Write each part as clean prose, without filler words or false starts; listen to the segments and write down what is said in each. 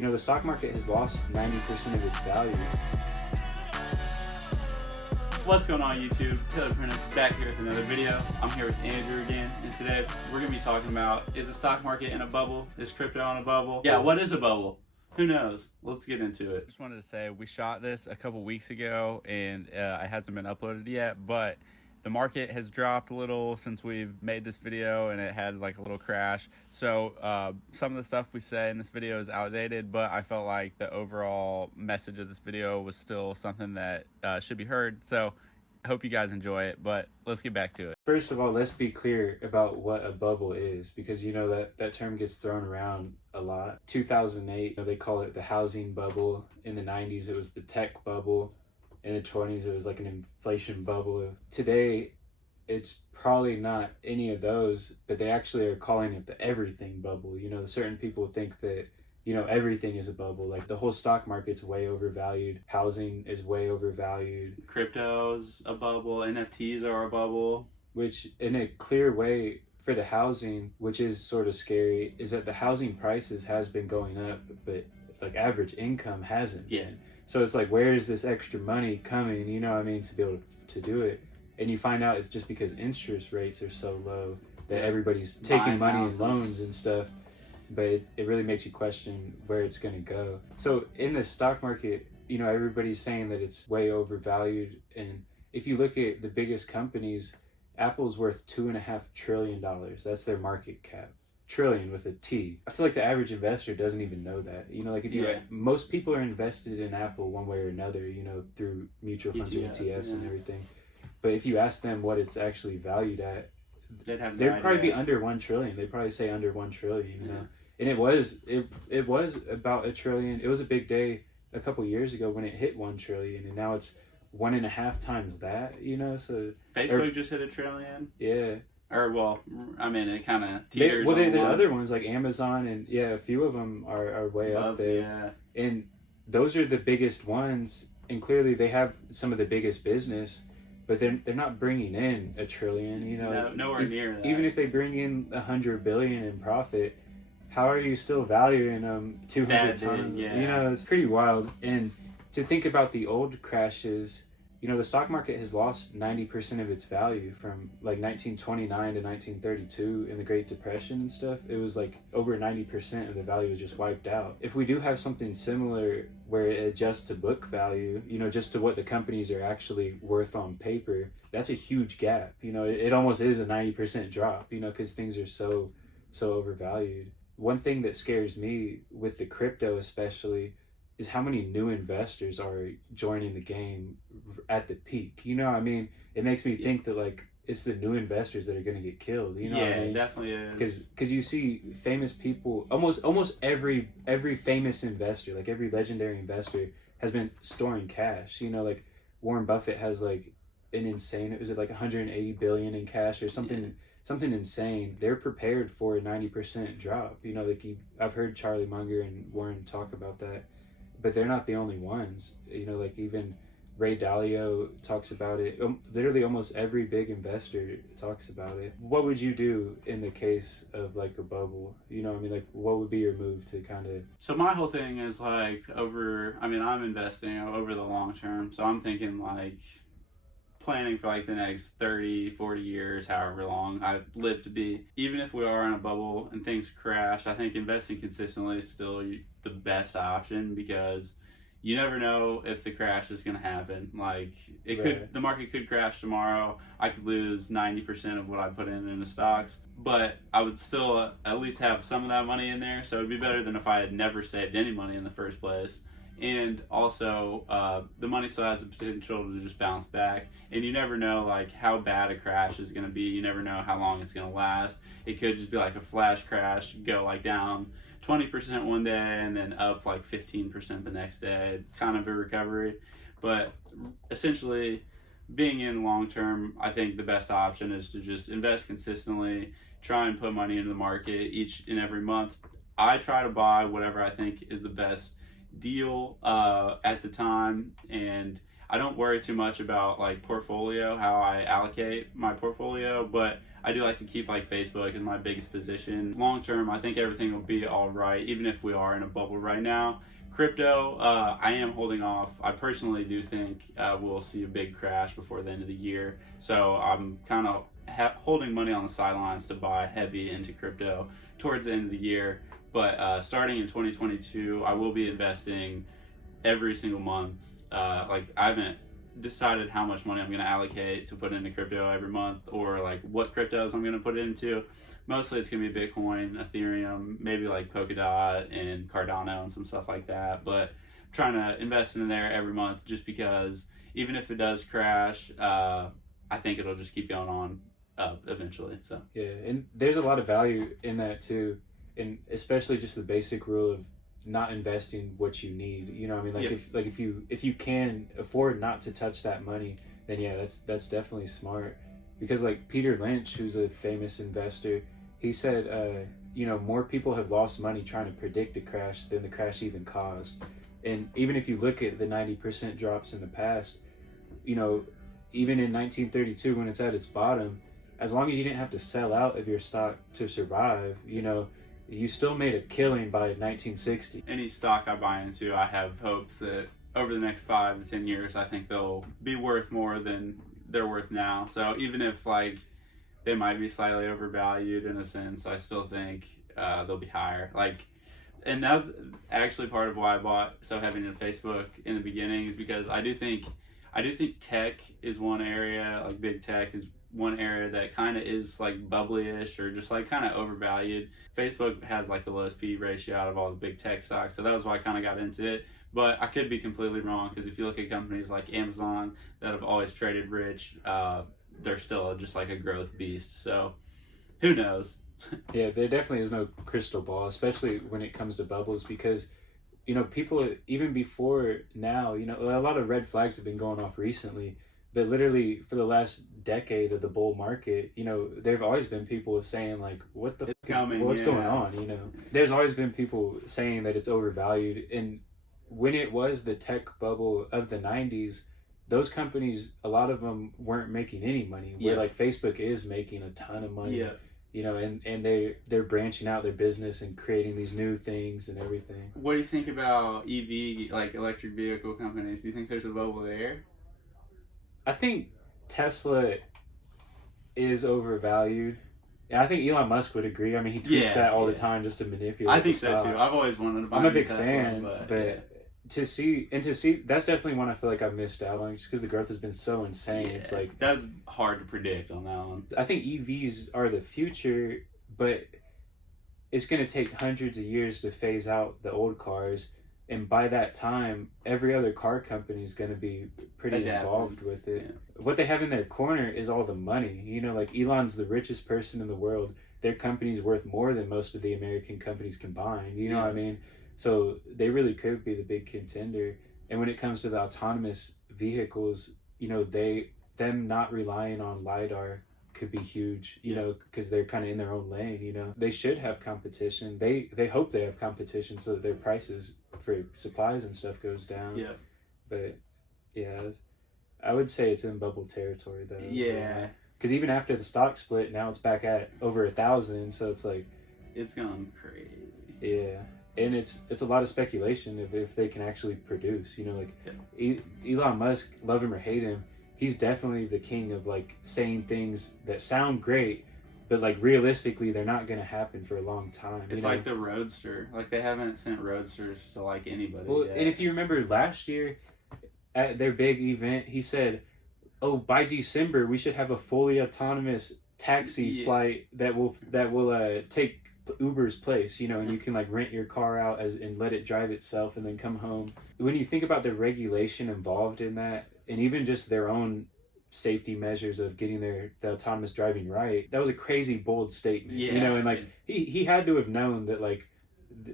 You know, the stock market has lost 90% of its value. What's going on YouTube? Taylor Prentice back here with another video. I'm here with Andrew again, and today we're going to be talking about, is the stock market in a bubble? Is crypto in a bubble? Yeah, what is a bubble? Who knows? Let's get into it. Just wanted to say we shot this a couple weeks ago and it hasn't been uploaded yet, but the market has dropped a little since we've made this video and it had like a little crash. So some of the stuff we say in this video is outdated, but I felt like the overall message of this video was still something that should be heard. So I hope you guys enjoy it, but let's get back to it. First of all, let's be clear about what a bubble is, because you know that term gets thrown around a lot. 2008, they call it the housing bubble. In the 90s, it was the tech bubble. In the 20s, it was like an inflation bubble. Today, it's probably not any of those, but they actually are calling it the everything bubble. You know, certain people think that, you know, everything is a bubble. Like the whole stock market's way overvalued. Housing is way overvalued. Crypto's a bubble. NFTs are a bubble. Which, in a clear way, for the housing, which is sort of scary, is that the housing prices has been going up, but like average income hasn't. Yeah. So it's like, where is this extra money coming, you know what I mean, to be able to do it? And you find out it's just because interest rates are so low that everybody's taking money in loans and stuff. But it really makes you question where it's going to go. So in the stock market, you know, everybody's saying that it's way overvalued. And if you look at the biggest companies, Apple's worth $2.5 trillion. That's their market cap. Trillion with a T. I feel like the average investor doesn't even know that. You know, like if most people are invested in Apple one way or another, you know, through mutual funds or ETFs and everything. But if you ask them what it's actually valued at, they'd probably be under 1 trillion. They'd probably say under 1 trillion, you know. And it was about a trillion. It was a big day a couple years ago when it hit 1 trillion, and now it's 1.5 times that, you know. So Facebook just hit 1 trillion. Yeah. Or, well, I mean, it kind of teeters. The other ones like Amazon and a few of them are way up there. Yeah. And those are the biggest ones. And clearly they have some of the biggest business, but they're not bringing in 1 trillion, you know. No, nowhere near that. Even if they bring in 100 billion in profit, how are you still valuing them 200 times? Yeah. You know, it's pretty wild. And to think about the old crashes, you know, the stock market has lost 90% of its value from like 1929 to 1932 in the Great Depression and stuff. It was like over 90% of the value was just wiped out. If we do have something similar where it adjusts to book value, you know, just to what the companies are actually worth on paper, that's a huge gap. You know, it almost is a 90% drop, you know, because things are so overvalued. One thing that scares me with the crypto especially is how many new investors are joining the game at the peak. You know what I mean? It makes me think that like it's the new investors that are going to get killed. You know what I mean? It definitely is. Because you see famous people, almost every famous investor, like every legendary investor has been storing cash. You know, like Warren Buffett has like an insane, was it like 180 billion in cash or something? Yeah. Something insane. They're prepared for a 90% drop. You know, like I've heard Charlie Munger and Warren talk about that. But they're not the only ones. You know, like even Ray Dalio talks about it. Literally almost every big investor talks about it. What would you do in the case of like a bubble? You know, I mean, like what would be your move to kind of... So my whole thing is like I'm investing over the long term. So I'm thinking like planning for like the next 30, 40 years, however long I live to be. Even if we are in a bubble and things crash, I think investing consistently is still the best option, because you never know if the crash is going to happen. Like the market could crash tomorrow. I could lose 90% of what I put in the stocks, but I would still at least have some of that money in there. So it'd be better than if I had never saved any money in the first place. And also, the money still has the potential to just bounce back. And you never know like how bad a crash is going to be. You never know how long it's going to last. It could just be like a flash crash, go like down 20% one day and then up like 15% the next day, kind of a recovery. But essentially, being in long term, I think the best option is to just invest consistently, try and put money into the market each and every month. I try to buy whatever I think is the best deal at the time, and I don't worry too much about like portfolio, how I allocate my portfolio, but I do like to keep like Facebook as my biggest position. Long term, I think everything will be all right, even if we are in a bubble right now. Crypto, I am holding off. I personally do think we'll see a big crash before the end of the year. So I'm kind of holding money on the sidelines to buy heavy into crypto towards the end of the year. But starting in 2022, I will be investing every single month. Like I haven't decided how much money I'm going to allocate to put into crypto every month, or like what cryptos I'm going to put into. Mostly it's going to be Bitcoin, Ethereum, maybe like Polkadot and Cardano and some stuff like that. But I'm trying to invest in there every month, just because even if it does crash, I think it'll just keep going on up eventually. So yeah, and there's a lot of value in that too, and especially just the basic rule of not investing what you need. You know what I mean? Like if you can afford not to touch that money, then yeah, that's definitely smart. Because like Peter Lynch, who's a famous investor, he said you know, more people have lost money trying to predict a crash than the crash even caused. And even if you look at the 90% drops in the past, you know, even in 1932 when it's at its bottom, as long as you didn't have to sell out of your stock to survive, you know, you still made a killing by 1960. Any stock I buy into, I have hopes that over the next 5 to 10 years, I think they'll be worth more than they're worth now. So even if like they might be slightly overvalued in a sense, I still think they'll be higher. Like, and that's actually part of why I bought so heavy into Facebook in the beginning, is because I do think tech is one area, like big tech is one area that kind of is like bubbly-ish or just like kind of overvalued. Facebook has like the lowest PE ratio out of all the big tech stocks, so that was why I kind of got into it. But I could be completely wrong, because if you look at companies like Amazon that have always traded rich, they're still just like a growth beast. So who knows? Yeah, there definitely is no crystal ball, especially when it comes to bubbles, because you know, people even before now, you know, a lot of red flags have been going off recently. But literally for the last decade of the bull market, you know, there've always been people saying like, "What the what's going on?" You know, there's always been people saying that it's overvalued. And when it was the tech bubble of the '90s, those companies, a lot of them weren't making any money. Where like Facebook is making a ton of money. Yeah. You know, and they're branching out their business and creating these new things and everything. What do you think about EV, like electric vehicle companies? Do you think there's a bubble there? I think Tesla is overvalued. Yeah, I think Elon Musk would agree. I mean, he tweets that all the time just to manipulate. I think so too. I've always wanted to buy. I'm a big Tesla, fan, but yeah. to see that's definitely one I feel like I've missed out on, just because the growth has been so insane. Yeah, it's like that's hard to predict on that one. I think EVs are the future, but it's going to take hundreds of years to phase out the old cars. And by that time, every other car company is going to be pretty involved with it. Yeah. What they have in their corner is all the money. You know, like Elon's the richest person in the world. Their company's worth more than most of the American companies combined. You know what I mean? So they really could be the big contender. And when it comes to the autonomous vehicles, you know, them not relying on LiDAR could be huge, you know, because they're kind of in their own lane. You know, they should have competition. They hope they have competition so that their prices for supplies and stuff goes down. Yeah. But yeah, I would say it's in bubble territory though. Yeah. Because even after the stock split, now it's back at over 1,000. So it's like, it's gone crazy. Yeah. And it's a lot of speculation if they can actually produce. You know, like Elon Musk, love him or hate him, he's definitely the king of like saying things that sound great, but like realistically they're not going to happen for a long time. It's like the Roadster. Like they haven't sent Roadsters to like anybody yet. And if you remember last year at their big event, he said, "Oh, by December we should have a fully autonomous taxi flight that will take Uber's place, you know, and you can like rent your car out and let it drive itself and then come home." When you think about the regulation involved in that, and even just their own safety measures of getting the autonomous driving right, that was a crazy bold statement. You know, and like he had to have known that, like,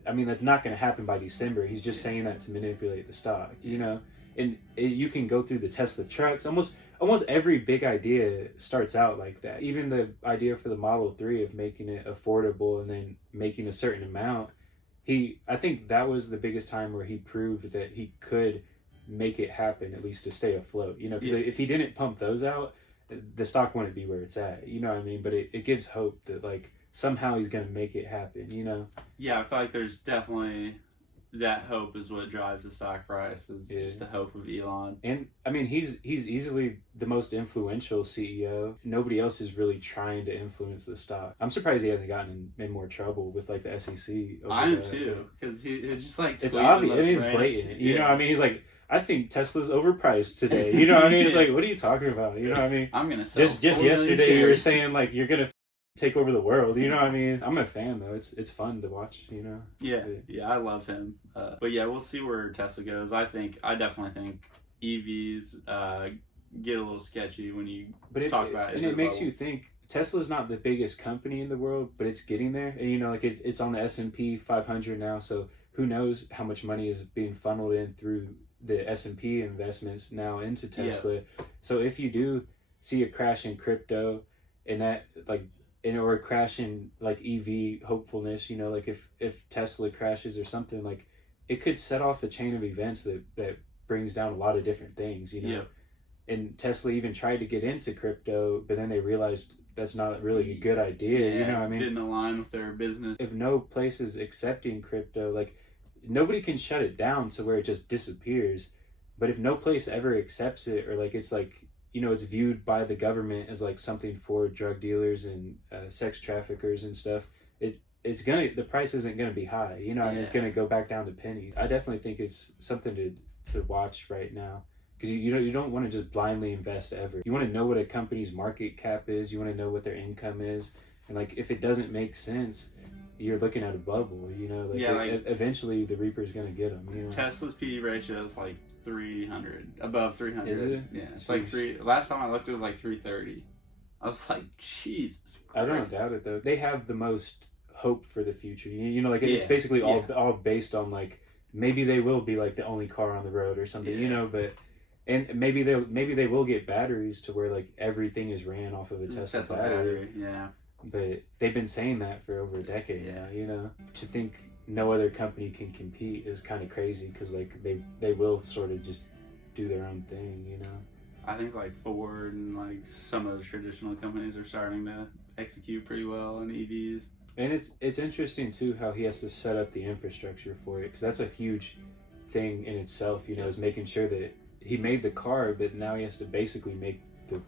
I mean, that's not going to happen by December. He's just saying that to manipulate the stock, you know. And you can go through the Tesla trucks. Almost every big idea starts out like that. Even the idea for the Model 3 of making it affordable and then making a certain amount, I think that was the biggest time where he proved that he could make it happen, at least to stay afloat. You know, because if he didn't pump those out, the stock wouldn't be where it's at. You know what I mean? But it gives hope that like somehow he's gonna make it happen. You know? Yeah, I feel like there's definitely that hope is what drives the stock price. Is just the hope of Elon. And I mean, he's easily the most influential CEO. Nobody else is really trying to influence the stock. I'm surprised he hasn't gotten in more trouble with like the SEC. I am too, because it's just like it's obvious. It is blatant. You know what I mean? He's like, I think Tesla's overpriced today. You know what I mean? It's like, what are you talking about? You know what I mean? I'm gonna sell just yesterday you were saying like you're gonna take over the world. You know what I mean? I'm a fan though. It's fun to watch. You know? Yeah, I love him. But yeah, we'll see where Tesla goes. I definitely think EVs get a little sketchy when you talk about it. And it makes you think. Tesla's not the biggest company in the world, but it's getting there. And you know, like it's on the S&P 500 now. So who knows how much money is being funneled in through the S&P investments now into Tesla. Yeah. So if you do see a crash in crypto and that or a crash in like EV hopefulness, you know, like if Tesla crashes or something, like it could set off a chain of events that brings down a lot of different things, you know. Yeah. And Tesla even tried to get into crypto, but then they realized that's not really a good idea. Yeah, you know what I mean? Didn't align with their business. If no place is accepting crypto, like nobody can shut it down to where it just disappears. But if no place ever accepts it, or like it's like, you know, it's viewed by the government as like something for drug dealers and sex traffickers and stuff, the price isn't gonna be high. You know, I mean, it's gonna go back down to pennies. I definitely think it's something to watch right now. Because you don't want to just blindly invest ever. You want to know what a company's market cap is. You want to know what their income is. And like if it doesn't make sense, you're looking at a bubble. You know, eventually the Reaper's gonna get them. You know? Tesla's PE ratio is like 300, above 300. Is it? Yeah, it's like 3. Last time I looked, it was like 330. I was like, Jesus Christ. I don't doubt it though. They have the most hope for the future. You know, like it's basically all based on like maybe they will be like the only car on the road or something. You know, but. And maybe they will get batteries to where like everything is ran off of a Tesla battery. Yeah. But they've been saying that for over a decade now. You know, to think no other company can compete is kind of crazy because like they will sort of just do their own thing. You know. I think like Ford and like some of the traditional companies are starting to execute pretty well on EVs. And it's interesting too how he has to set up the infrastructure for it because that's a huge thing in itself. You know, is making sure that. He made the car, but now he has to basically make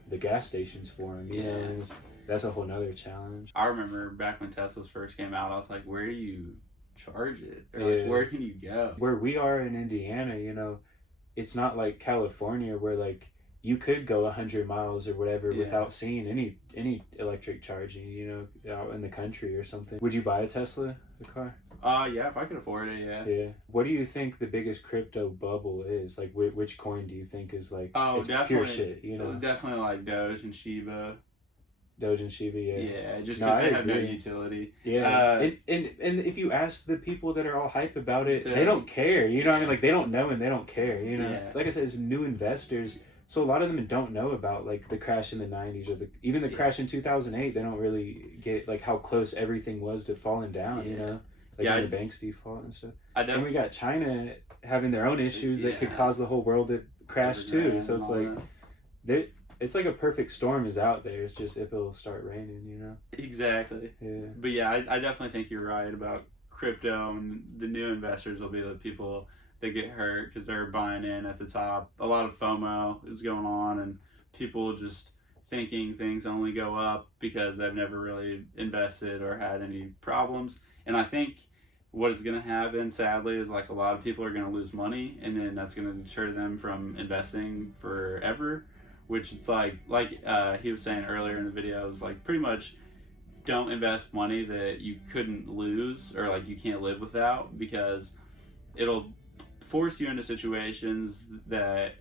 the gas stations for him. You know, and that's a whole nother challenge. I remember back when Teslas first came out, I was like, where do you charge it? Or like, where can you go? Where we are in Indiana, you know, it's not like California where like you could go 100 miles or whatever without seeing any electric charging, you know, out in the country or something. Would you buy a Tesla, the car? Yeah, if I could afford it, Yeah. What do you think the biggest crypto bubble is? Like, which coin do you think is like it's definitely pure shit, you know? Definitely like Doge and Shiba. Doge and Shiba, Yeah, just because they have no utility. Yeah, and if you ask the people that are all hype about it, they don't care. You know what I mean? Like, they don't know and they don't care, you know? Yeah. Like I said, it's new investors, so a lot of them don't know about, like, the crash in the 90s or even the crash in 2008. They don't really get, like, how close everything was to falling down, you know? Like when the banks default and stuff. And we got China having their own issues that could cause the whole world to crash too. So it's like, it's like a perfect storm is out there. It's just if it'll start raining, you know? Exactly. Yeah. But yeah, I definitely think you're right about crypto, and the new investors will be the people that get hurt because they're buying in at the top. A lot of FOMO is going on, and people just thinking things only go up because they've never really invested or had any problems. And I think what is going to happen, sadly, is like a lot of people are going to lose money, and then that's going to deter them from investing forever, which it's like he was saying earlier in the video, is like pretty much don't invest money that you couldn't lose or like you can't live without, because it'll force you into situations that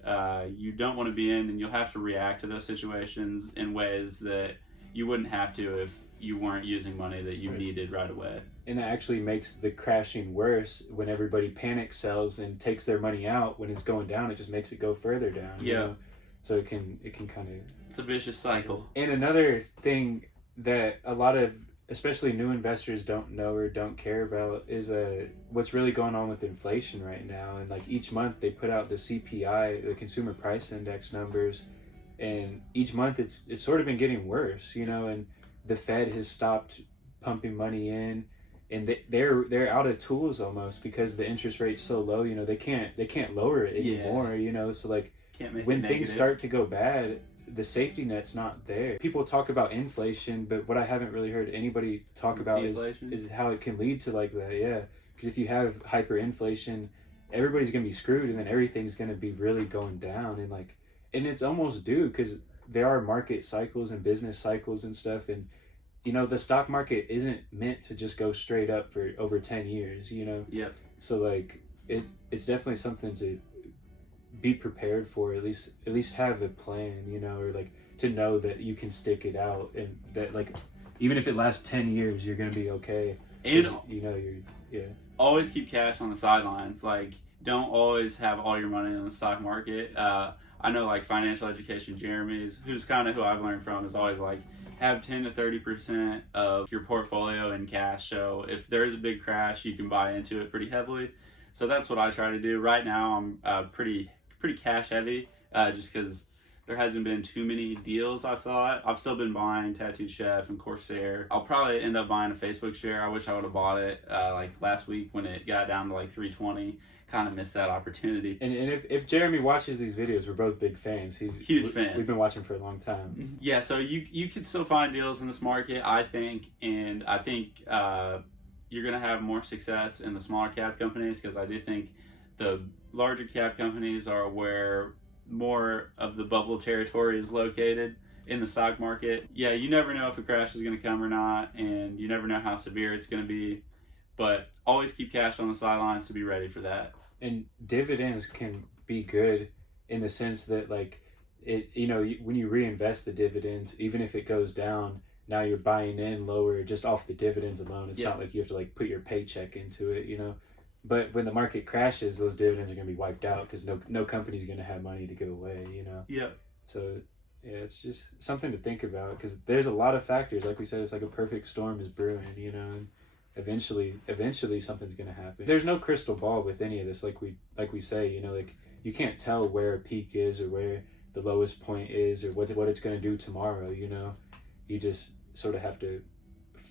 you don't want to be in, and you'll have to react to those situations in ways that you wouldn't have to if you weren't using money that you needed right away. And it actually makes the crashing worse when everybody panic sells and takes their money out. When it's going down, it just makes it go further down. You know? So it can kind of... It's a vicious cycle. And another thing that a lot of, especially new investors, don't know or don't care about is what's really going on with inflation right now. And like each month they put out the CPI, the Consumer Price Index numbers, and each month it's sort of been getting worse, you know. And the Fed has stopped pumping money in, and they're out of tools almost because the interest rate's so low. You know, they can't lower it anymore. You know, so like when things start to go bad, the safety net's not there. People talk about inflation, but what I haven't really heard anybody talk about is how it can lead to like that. Yeah, because if you have hyperinflation, everybody's gonna be screwed, and then everything's gonna be really going down, and it's almost due because there are market cycles and business cycles and stuff, and you know the stock market isn't meant to just go straight up for over 10 years, you know. Yep. So like it's definitely something to be prepared for, at least have a plan, you know, or like to know that you can stick it out, and that like even if it lasts 10 years you're gonna be okay, and you know always keep cash on the sidelines. Like, don't always have all your money in the stock market. I know like Financial Education Jeremy's, who's kind of who I've learned from, is always like have 10 to 30% of your portfolio in cash, so if there is a big crash you can buy into it pretty heavily. So that's what I try to do. Right now I'm pretty cash heavy, just because there hasn't been too many deals. I've still been buying Tattooed Chef and Corsair. I'll probably end up buying a Facebook share. I wish I would have bought it like last week when it got down to like 320. Kind of missed that opportunity. And if Jeremy watches these videos, we're both big fans. Huge fans. We've been watching for a long time. Yeah, so you can still find deals in this market, I think, and I think you're gonna have more success in the smaller cap companies, because I do think the larger cap companies are where more of the bubble territory is located in the stock market. Yeah, you never know if a crash is going to come or not, and you never know how severe it's going to be, but always keep cash on the sidelines to be ready for that. And dividends can be good in the sense that like it, you know, when you reinvest the dividends, even if it goes down, now you're buying in lower just off the dividends alone. It's not like you have to like put your paycheck into it, you know. But when the market crashes, those dividends are going to be wiped out because no company's going to have money to give away, you know. Yeah. So yeah, it's just something to think about, because there's a lot of factors. Like we said, it's like a perfect storm is brewing, you know. And eventually something's going to happen. There's no crystal ball with any of this. Like we say, you know, like you can't tell where a peak is or where the lowest point is or what it's going to do tomorrow, you know. You just sort of have to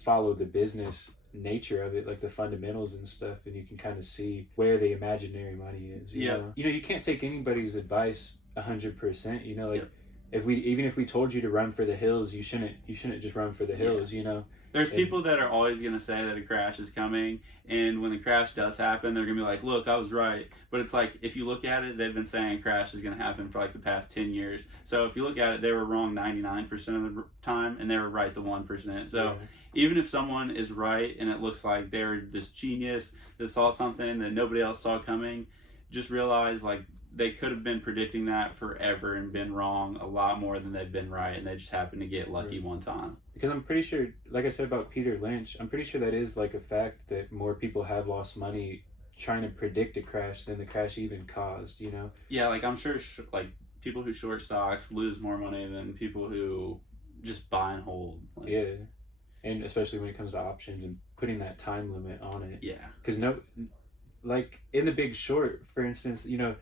follow the business nature of it, like the fundamentals and stuff, and you can kind of see where the imaginary money is. You know, you can't take anybody's advice 100%. You know, like if we told you to run for the hills, you shouldn't just run for the hills. You know, there's people that are always going to say that a crash is coming, and when the crash does happen, they're going to be like, look, I was right. But it's like, if you look at it, they've been saying crash is going to happen for like the past 10 years. So if you look at it, they were wrong 99% of the time, and they were right the 1%. So even if someone is right and it looks like they're this genius that saw something that nobody else saw coming, just realize like they could have been predicting that forever and been wrong a lot more than they've been right, and they just happened to get lucky one time. Because I'm pretty sure, like I said about Peter Lynch, I'm pretty sure that is like a fact that more people have lost money trying to predict a crash than the crash even caused, you know? Yeah, like I'm sure like people who short stocks lose more money than people who just buy and hold. Like, yeah, and especially when it comes to options and putting that time limit on it. Yeah. Because like in The Big Short, for instance, you know,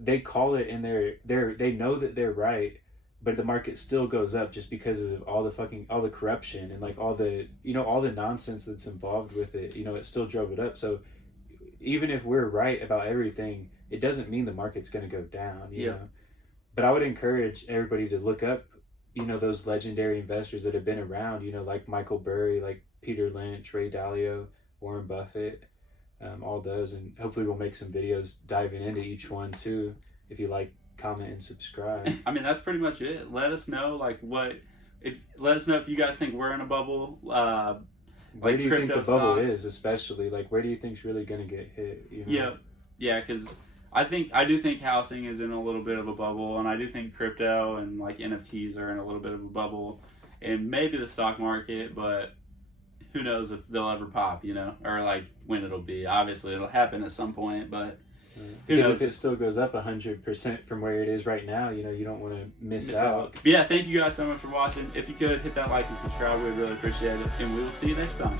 they call it and they know that they're right, but the market still goes up just because of all the corruption and like all the nonsense that's involved with it. You know, it still drove it up. So even if we're right about everything, it doesn't mean the market's going to go down, you know. But I would encourage everybody to look up, you know, those legendary investors that have been around, you know, like Michael Burry, like Peter Lynch, Ray Dalio, Warren Buffett, all those, and hopefully we'll make some videos diving into each one too. If you like, comment, and subscribe. I mean, that's pretty much it. Let us know if you guys think we're in a bubble. Where do you think the bubble is, especially? Like, where do you think's really going to get hit? You know? Yeah, because I do think housing is in a little bit of a bubble, and I do think crypto and like NFTs are in a little bit of a bubble, and maybe the stock market, but who knows if they'll ever pop, you know, or like when it'll be. Obviously, it'll happen at some point, but who knows? If it still goes up 100% from where it is right now, you know, you don't want to miss out. But yeah, thank you guys so much for watching. If you could hit that like and subscribe, we'd really appreciate it, and we will see you next time.